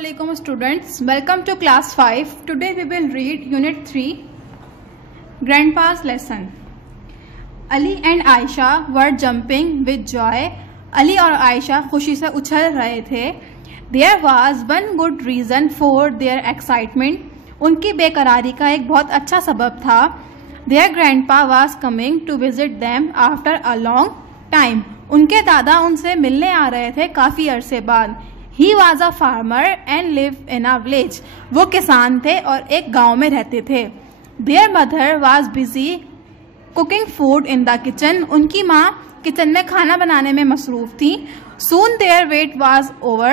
Assalamualaikum students, welcome to class 5. Today we will read unit 3, Grandpa's lesson. Ali and Aisha were jumping with joy. Ali और आयशा खुशी से उछल रहे थे. There was one good reason for their excitement. उनकी बेकरारी का एक बहुत अच्छा सबब था. Their grandpa was coming to visit them after a long time. उनके दादा उनसे मिलने आ रहे थे काफ़ी अरसे बाद. He was a farmer and lived in a village. वो किसान थे और एक गांव में रहते थे. Their mother was busy cooking food in the kitchen. उनकी माँ किचन में खाना बनाने में मसरूफ़ थी. Soon their wait was over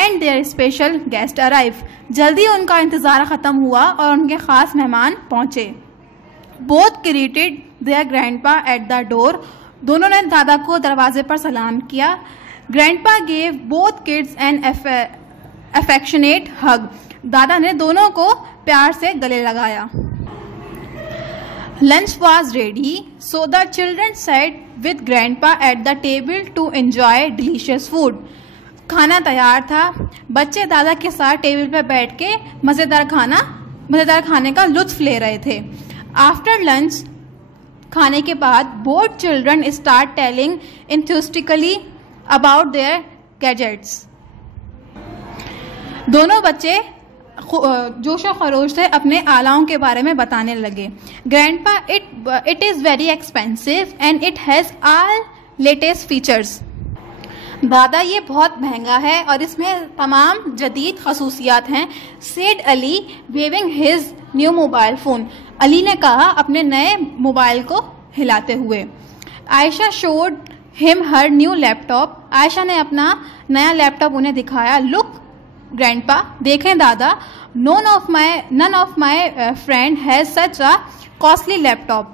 and their special guest arrived. जल्दी उनका इंतज़ार ख़त्म हुआ और उनके ख़ास मेहमान पहुँचे. Both greeted their grandpa at the door. दोनों ने दादा को दरवाजे पर सलाम किया. Grandpa gave both kids an affectionate hug. दादा ने दोनों को प्यार से गले लगाया. Lunch was ready, so the children sat with Grandpa at the table to enjoy delicious food. खाना तैयार था. बच्चे दादा के साथ टेबल पर बैठ के मज़ेदार खाने का लुत्फ ले रहे थे. After lunch, खाने के बाद both children start telling enthusiastically about their gadgets. दोनों बच्चे जोशो खरोश से अपने आलाओं के बारे में बताने लगे. Grandpa, it is very expensive and it has all latest features. दादा ये बहुत महंगा है और इसमें तमाम जदीद खसूसियात हैं. said Ali waving his new mobile phone. Ali ने कहा अपने नए मोबाइल को हिलाते हुए. Ayesha showed him her new laptop. Ayesha ने अपना नया लैपटॉप उन्हें दिखाया. Look, grandpa, देखें दादा, none of my friend has such a costly laptop.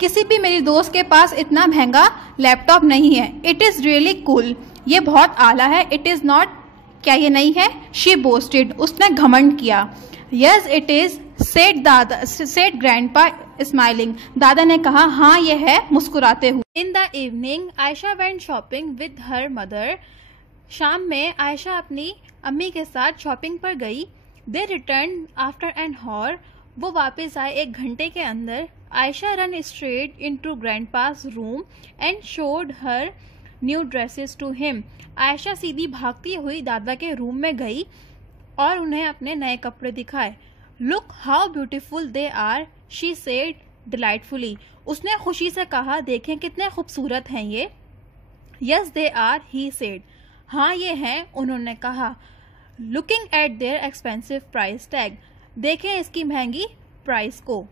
किसी भी मेरी दोस्त के पास इतना महंगा लैपटॉप नहीं है. It is really cool. ये बहुत आला है. It is not. क्या ये नहीं है? She boasted. उसने घमंड किया. Yes, it is. said grandpa smiling. दादा ने कहा हाँ ये है मुस्कुराते हुए. In the evening, Aisha went shopping with her mother. शाम में आयशा अपनी अम्मी के साथ शॉपिंग पर गई. They returned after an hour. वो वापस आए एक घंटे के अंदर. Ayesha ran straight into grandpa's room and showed her new dresses to him. Ayesha सीधी भागती हुई दादा के रूम में गई और उन्हें अपने नए कपड़े दिखाए. Look how beautiful they are, she said delightfully. उसने खुशी से कहा देखें कितने खूबसूरत हैं ये. Yes they are, he said. हाँ ये हैं, उन्होंने कहा. Looking at their expensive price tag. देखें इसकी महंगी प्राइस को.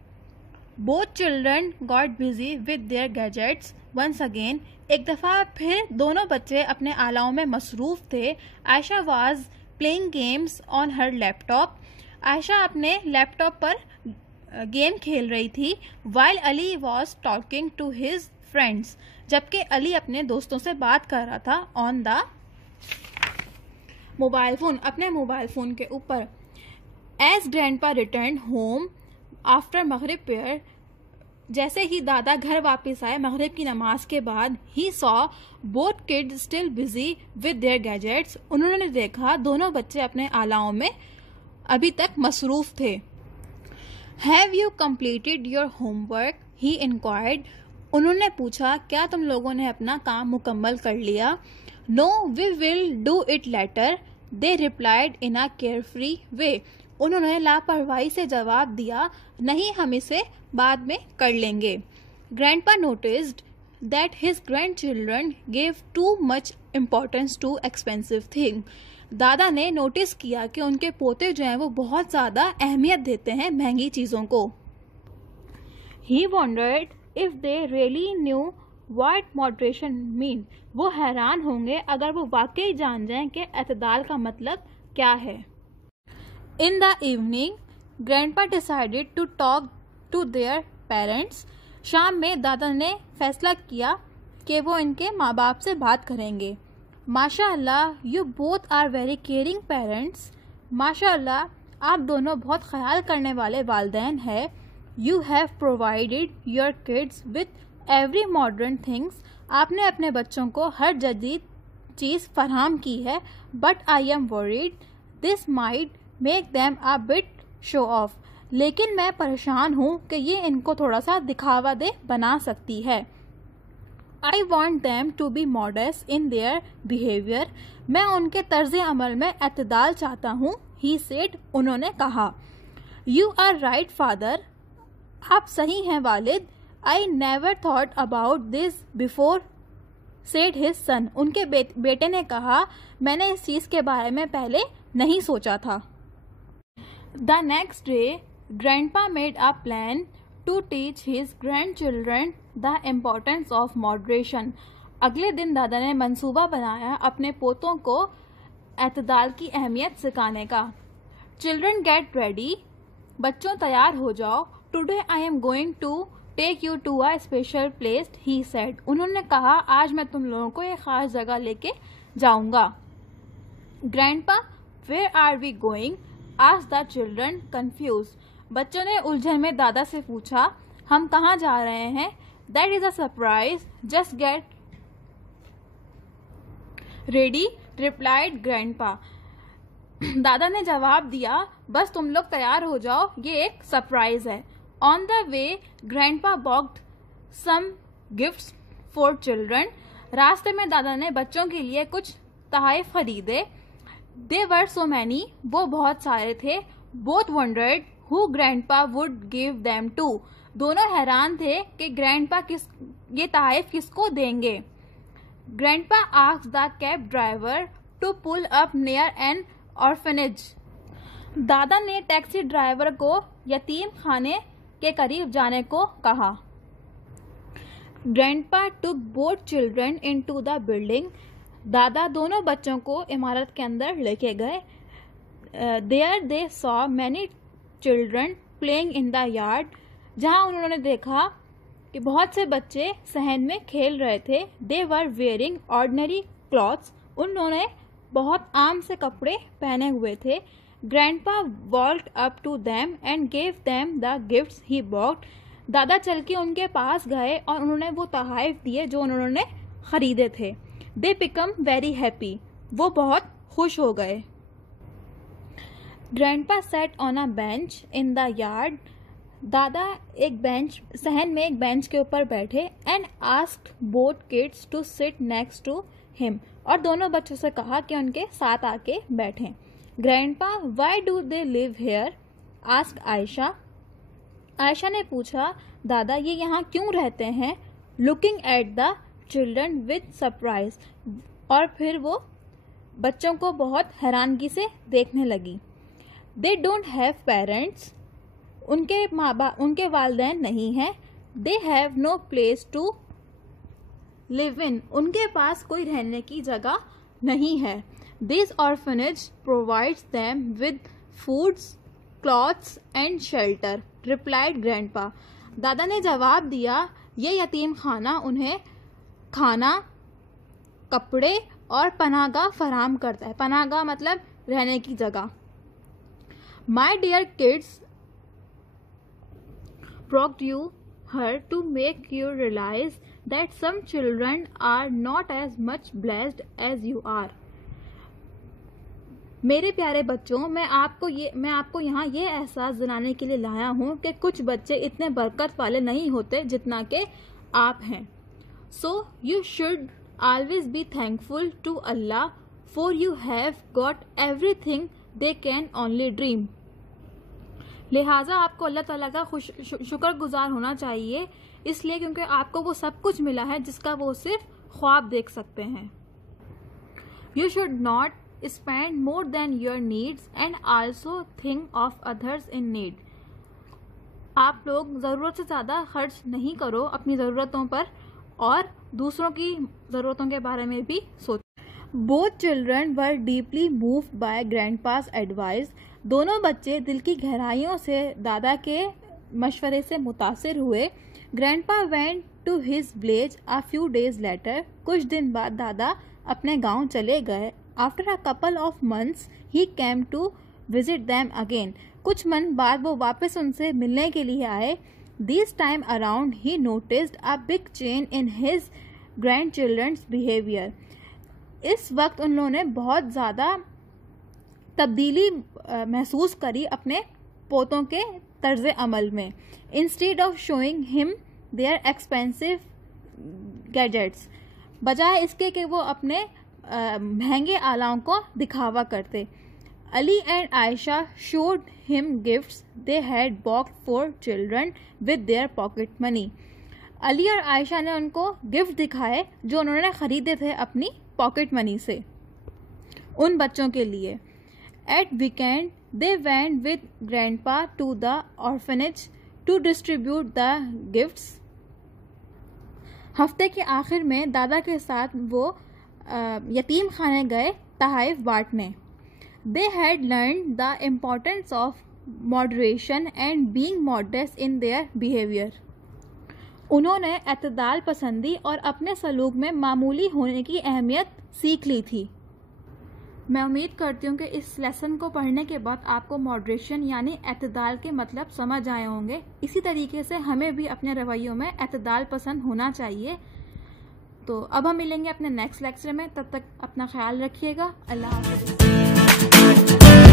Both children got busy with their gadgets once again. एक दफ़ा फिर दोनों बच्चे अपने आलाओं में मसरूफ़ थे. Ayesha was playing games on her laptop. Ayesha अपने लैपटॉप पर गेम खेल रही थी. while Ali was talking to his friends. जबकि अली अपने दोस्तों से बात कर रहा था on the मोबाइल फ़ोन, अपने मोबाइल फ़ोन के ऊपर. as grandpa returned home after maghrib prayer. जैसे ही दादा घर वापस आए मगरिब की नमाज के बाद. he saw both kids still busy with their gadgets. उन्होंने देखा दोनों बच्चे अपने आलाओं में अभी तक मसरूफ़ थे. Have you completed your homework? He inquired. उन्होंने पूछा क्या तुम लोगों ने अपना काम मुकम्मल कर लिया? No, we will do it later. They replied in a carefree way. उन्होंने लापरवाही से जवाब दिया नहीं हम इसे बाद में कर लेंगे. Grandpa noticed that his grandchildren gave too much importance to expensive things. दादा ने नोटिस किया कि उनके पोते जो हैं वो बहुत ज़्यादा अहमियत देते हैं महंगी चीज़ों को. He wondered if they really knew what moderation mean. वो हैरान होंगे अगर वो वाकई जान जाएं कि एतदाल का मतलब क्या है. In the evening, Grandpa decided to talk to their parents. शाम में दादा ने फैसला किया कि वो इनके माँ बाप से बात करेंगे. माशाअल्लाह, you both are very caring parents. माशाअल्लाह, आप दोनों बहुत ख्याल करने वाले वालिदैन हैं. You have provided your kids with every modern things. आपने अपने बच्चों को हर जदीद चीज़ फराहम की है. But I am worried this might make them a bit show off, लेकिन मैं परेशान हूँ कि ये इनको थोड़ा सा दिखावा दे बना सकती है। I want them to be modest in their behavior, मैं उनके तर्ज अमल में एतदाल चाहता हूँ। He said, उन्होंने कहा। You are right father, आप सही हैं वालिद। I never thought about this before, said his son, उनके बेटे ने कहा, मैंने इस चीज़ के बारे में पहले नहीं सोचा था। The next day, grandpa made a plan to teach his grandchildren the importance of moderation. अगले दिन दादा ने मंसूबा बनाया अपने पोतों को एतदाल की अहमियत सिखाने का। Children get ready, बच्चों तैयार हो जाओ। Today I am going to take you to a special place, he said. उन्होंने कहा, आज मैं तुम लोगों को एक खास जगह लेके जाऊंगा। Grandpa, where are we going? asked the children confused. बच्चों ने उलझन में दादा से पूछा, हम कहाँ जा रहे हैं? That is a surprise, just get ready, replied grandpa. दादा ने जवाब दिया, बस तुम लोग तैयार हो जाओ, ये एक सरप्राइज है। On the way, grandpa bought some gifts for children. रास्ते में दादा ने बच्चों के लिए कुछ तोहफे खरीदे। They were so many, वो बहुत सारे थे। Both wondered who grandpa would give them to. दोनों हैरान थे कि ग्रैंडपा ये तोहफे किसको देंगे। Grandpa asked the cab driver to pull up near an orphanage. दादा ने टैक्सी ड्राइवर को यतीम खाने के करीब जाने को कहा। Grandpa took both children into the building. दादा दोनों बच्चों को इमारत के अंदर लेके गए। There they saw many children playing in the yard. जहाँ उन्होंने देखा कि बहुत से बच्चे सहन में खेल रहे थे। They were wearing ordinary clothes. उन्होंने बहुत आम से कपड़े पहने हुए थे। Grandpa walked up to them and gave them the gifts he bought. दादा चल के उनके पास गए और उन्होंने वो तोहफे दिए जो उन्होंने खरीदे थे। They become very happy. वो बहुत खुश हो गए। Grandpa sat on a bench in the yard. दादा एक बेंच सहन में एक बेंच के ऊपर बैठे and asked both kids to sit next to him. और दोनों बच्चों से कहा कि उनके साथ आके बैठें। Grandpa, why do they live here? asked Aisha. Ayesha ने पूछा, दादा ये यहाँ क्यों रहते हैं? Looking at the children with surprise. और फिर वो बच्चों को बहुत हैरानगी से देखने लगी। They don't have parents. उनके वालिदैन नहीं हैं। They have no place to live in. उनके पास कोई रहने की जगह नहीं है। This orphanage provides them with foods, clothes and shelter, replied grandpa. दादा ने जवाब दिया, ये यतीम खाना उन्हें खाना, कपड़े और पनाहगाह फराहम करता है। पनाहगाह मतलब रहने की जगह। My dear kids, provoked you her to make you realize that some children are not as much blessed as you are. मेरे प्यारे बच्चों, मैं आपको यहाँ ये एहसास दिलाने के लिए लाया हूँ कि कुछ बच्चे इतने बरकत वाले नहीं होते जितना कि आप हैं। So you should always be thankful to Allah, for you have got everything they can only dream. लिहाजा आपको अल्लाह ताला का शुक्रगुजार होना चाहिए, इसलिए क्योंकि आपको वो सब कुछ मिला है जिसका वो सिर्फ ख्वाब देख सकते हैं। You should not spend more than your needs and also think of others in need. आप लोग ज़रूरत से ज़्यादा खर्च नहीं करो अपनी ज़रूरतों पर और दूसरों की ज़रूरतों के बारे में भी सोचो। Both children were deeply moved by grandpa's advice. दोनों बच्चे दिल की गहराइयों से दादा के मशवरे से मुतासिर हुए। Grandpa went to his village a few days later. कुछ दिन बाद दादा अपने गांव चले गए। After a couple of months, he came to visit them again. कुछ मन बाद वो वापस उनसे मिलने के लिए आए। This time around, he noticed a big change in his grandchildren's behavior. इस वक्त उन लोगों ने बहुत ज़्यादा तब्दीली महसूस करी अपने पोतों के तर्ज अमल में। Instead of showing him their expensive gadgets, बजाय इसके कि वो अपने महंगे आलाओं को दिखावा करते। Ali and Ayesha showed him gifts they had bought for children with their pocket money. Ali और आयशा ने उनको गिफ्ट दिखाए जो उन्होंने ख़रीदे थे अपनी पॉकेट मनी से उन बच्चों के लिए। At weekend they went with grandpa to the orphanage to distribute the gifts. हफ्ते के आखिर में दादा के साथ वो यतीम खाने गए तहाइफ बांटने। They had learn the importance of moderation and being modest in their behaviour. उन्होंने एतदाल पसंदी और अपने सलूक में मामूली होने की अहमियत सीख ली थी। मैं उम्मीद करती हूँ कि इस लेसन को पढ़ने के बाद आपको मॉडरेशन यानी एतदाल के मतलब समझ आए होंगे। इसी तरीके से हमें भी अपने रवैयों में एतदाल पसंद होना चाहिए। तो अब हम मिलेंगे अपने नेक्स्ट लेक्चर में, तब तक अपना ख्याल रखिएगा। अल्लाह हाफ़िज़।